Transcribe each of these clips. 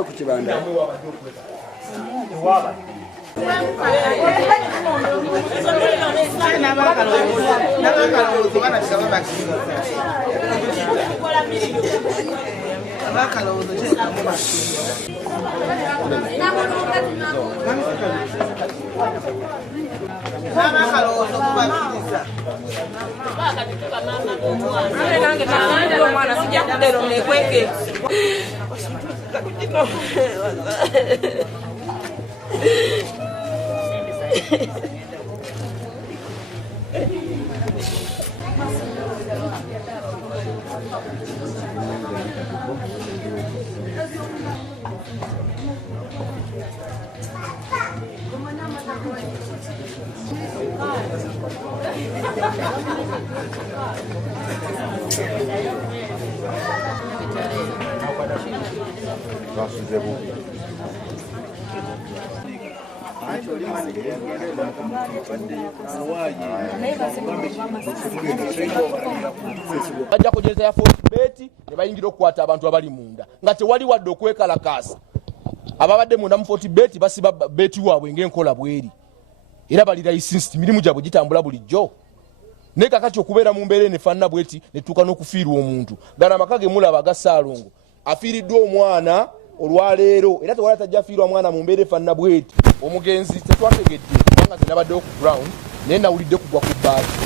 wa ku kibanda waba bajja kugeza ya Fortebet ne bayingira okukwata abantu abali munda nga tewali wadde okwekalakaasa ababadde munda mu Fortebet basiba beti waabwe ng'enkola bweri era bali licensed mirimu gyabwe gitambula bulijjo ne kakati okubeera mu mbeera enefaanana bweti ne tuuka n'okufiirwa omuntu gana amakage mulaba aga Ssaalongo afiiriddwa omwana olwaleero era tewali tajja afiirwa mwana mu mbeera efaanana bweti omugenzi tetwategedde kubanga ze nabaddewo ku ground naye nawulidde kugwa ku bbaati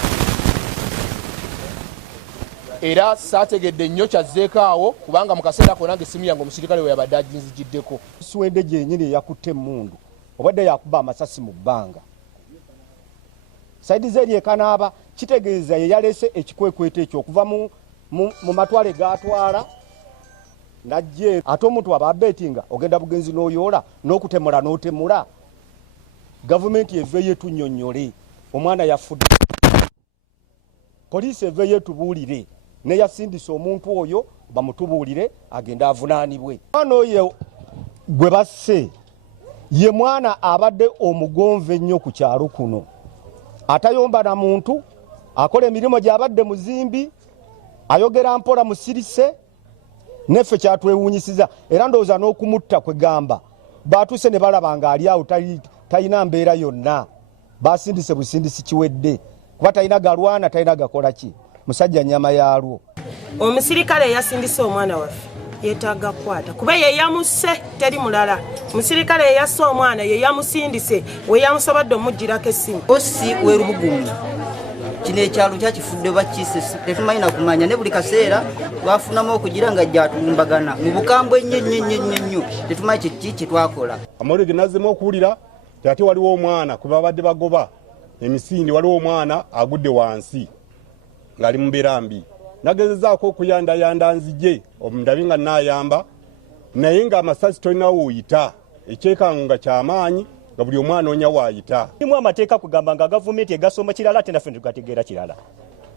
era saategedde nnyo kyazzeeko awo kubanga mu kaseera ako nange essimu yange omusirikale we yabadde aginzigiddeko siwende gyennyini eyakutte emmundu obadde yakuba amasasi mu bbanga saidi zeeri ekanaaba kitegeeza ye yaleese ekikwekweto ekyo okuva mu matwale gaatwala najje ate omuntu aba betinga ogenda bugenzi n'oyoola n'okutemula n'otemula gavumenti eveeyo etunnyonnyole omwana yafudde poliisi eveeyo etubuulire neyasindisa omuntu oyo bamutubuulire agenda avunaanibwe mwana oyo gwe basse ye mwana abadde omugonve ennyo ku kyalo kuno atayomba na muntu akola emirimu gy'abadde muzimbi ayogera mpola musirise neffe kyatwewuunyisiza era ndowooza n'okumutta kwegamba baatuuse ne balaba ng'ali awo talina mbeera yonna basindise busindisi kiwedde kuba talina galwana talina gakola ki musajja nnyama yaalwo omusirikale eyasindise omwana waffe yeetaaga kukwata kuba ye yamusse teri mulala omusirikale eyasse omwana ye yamusindise we yamusobodde omugirako essimu osi werubugumu kino ekyalo kyakifudde bakiise tetumanyi na kumanya ne buli kaseera twafunamu okugira nga gyatulumbagana mu bukambwe ennyo tetumanyi kiki kyetwakola amawulire ge nazzemu okuwulira ate waliwo omwana kwe babadde bagoba emisindi waliwo omwana agudde wansi ng'ali mu mbeera mbi nagezezaako okuyandayanda nzije omundabe nga naayamba naye ng'amasasi tolina woyita ekyekango nga kyamaanyi nga buli omwana onya waayita imu amateeka kugamba nga gavumenti egasoma kirala ate naffe netugategeera kirala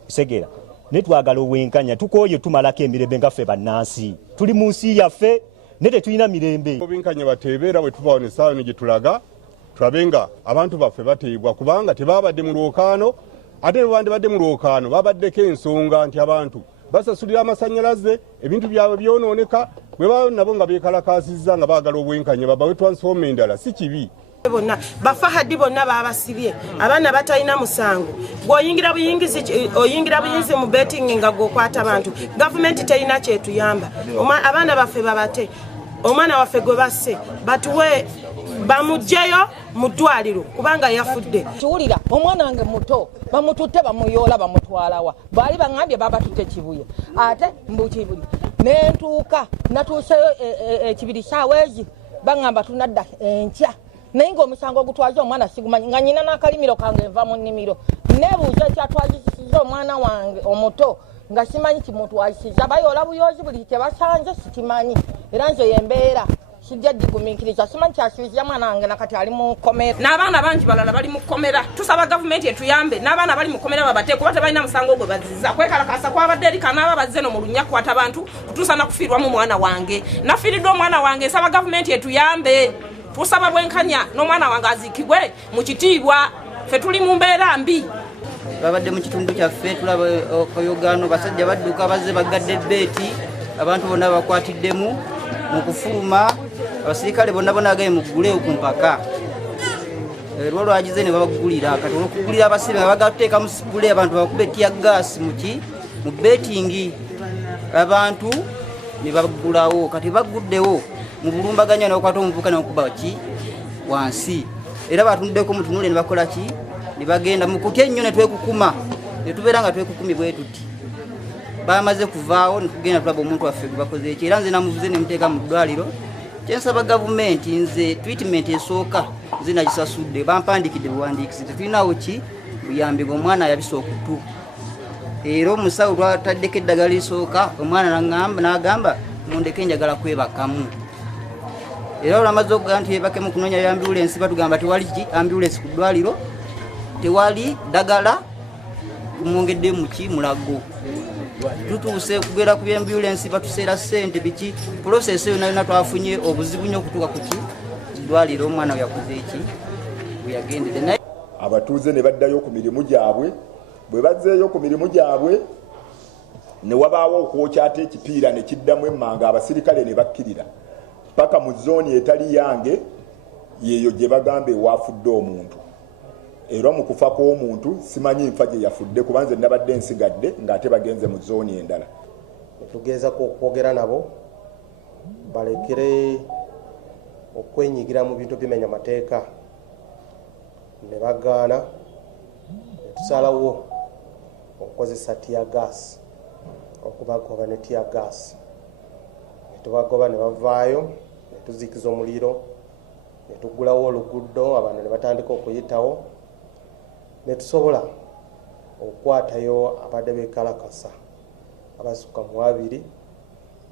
segera naye twagala obwenkanya tukooye tumalako emirembe nga ffe bannansi tuli mu nsi yaffe naye tetulina mirembe obwenkanya bateebeera bwe tuvaawo ne ssaawa ne gye tulaga tulabe nga abantu baffe bateebwa kubanga tebaabadde mu lwokaano ate nebandibadde mu lwokaano babaddeko ensonga nti abantu basasulira amasannyalaze ebintu byabwe byonooneka bwe baba nabo nga beekalakaasizza nga baagala obwenkanya babawe transforma endala si kibi bonna bafahadi bonna babasibye abaana batalina musango bw'oyingira buyinzi mu betting nga gwokwata abantu gavumenti terina kyetuyamba abaana baffe babate omwana waffe gwe basse batuwe bamugjeyo mu ddwaliro kubanga yafudde kiwulira omwana wange muto bamututte bamuyoola bamutwalawa baali baŋambye babatutte kibuye ate mbukibuli nentuuka natuuseyo ekibiri kyawezi baŋamba tunadda enkya naye ng'omusango ogutwaza omwana sigumanyi nga nyina n'akalimiro kange nva mu nnimiro nebuuza ekyatwazisiza omwana wange omuto nga simanyi kimutwazisiza bayoola buyoozi buli kyebasanze sikimanyi era nze yembeera sijja gigumiikiriza simanyi kyasubiza mwana wange nakati ali mu kkomera n'abaana bangi balala bali mu kkomera tusaba gavumenti etuyambe n'abaana bali mu kkomera babate kuba tebalina musango gwe baziza kwekalakasa kwabadde eri kanaaba bazze no mu lunya kukwata bantu kutuusa nakufiirwamu mwana wange nafiiriddwa omwana wange nsaba gavumenti etuyambe tusaba bwenkanya n'omwana wange aziikibwe mu kitiibwa ffe tuli mu mbeera mbi babadde mu kitundu kyaffe tulaba okayogaano basajja badduka bazze bagadde beeti abantu bonna bakwatiddemu mu kufuluma abasirikale bonna bonagaye mugulewo ku mpaka lwo lwagize ne babagulira kati olwokugulira abasibe nga bagateeka mu sipule abantu bakube tia gas mu betingi abantu ne bagulawo kati baguddewo mu bulumbaganya n'okwata omuvuka n'okuba ki wansi era batunuddeko mutunule ne bakola ki ne bagenda mu kutya ennyo ne twekukuma ne tubeera nga twekukumi bwe tuti bamaze kuvaawo ne tugenda tulaba omuntu waffe gwe bakoze eki era nze namuvuze ne muteeka mu ddwaliro kyensaba gavumenti nze treatment esooka nze nagisasudde bampandikidde buwandiikisi tetulinawo ki buyambi bw'omwana yabisa okutu era omusawo twataddeko eddagala lisooka omwana n'agamba mundeke njagala kwebakamu era olwamaze okugamba nti yebakemu kunoonya ambulensi batugamba tewali ki ambulensi ku ddwaliro tewali ddagala tumwongedde muki mulago tutuuse kugera ku byambulensi batuseera ssente biki process eyo nalina twafunye obuzibu nnyo okutuuka ku ki ddwaliro omwana we yakoze eki bwe yagendedde naye abatuuze ne baddayo ku mirimu gyabwe bwe bazzeeyo ku mirimu gyabwe ne wabaawo okwokya ate ekipiira ne kiddamu emmanga abasirikale ne bakkirira paka mu zooni etali yange yeeyo gye bagamba ewaafudde omuntu era mu kufa kw'omuntu simanyi nfa gye yafudde kuba nze nabadde nsigadde ng'ate bagenze mu zooni endala tugezaako okwogera nabo balekere okwenyigira mu bintu bimenya amateeka ne bagaana tusalawo okukozesa tia gas okubagoba ne tia gas netubagoba ne bavaayo ne tuzikiza omuliro ne tugulawo oluguddo abantu ne batandika okuyitawo ne tusobola okukwatayo abadde bekalakasa abasukka mu 2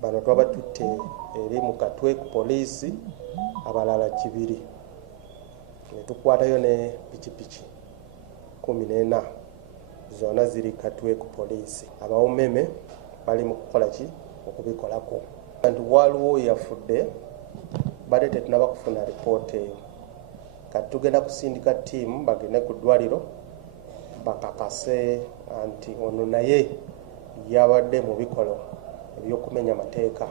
bano twabatutte eri mu Katwe ku poliisi abalala 2 ne tukwatayo ne pikipiki 14 zona ziri Katwe ku poliisi abawomeme bali mu kukola ki okubikolako nti waliwo yafudde badde tetunaba kufuna ripoota eyo kati tugenda kusindika ttiimu bagende ku ddwaliro bakakase nti ono naye yabadde mu bikolo ebyokumenya amateeka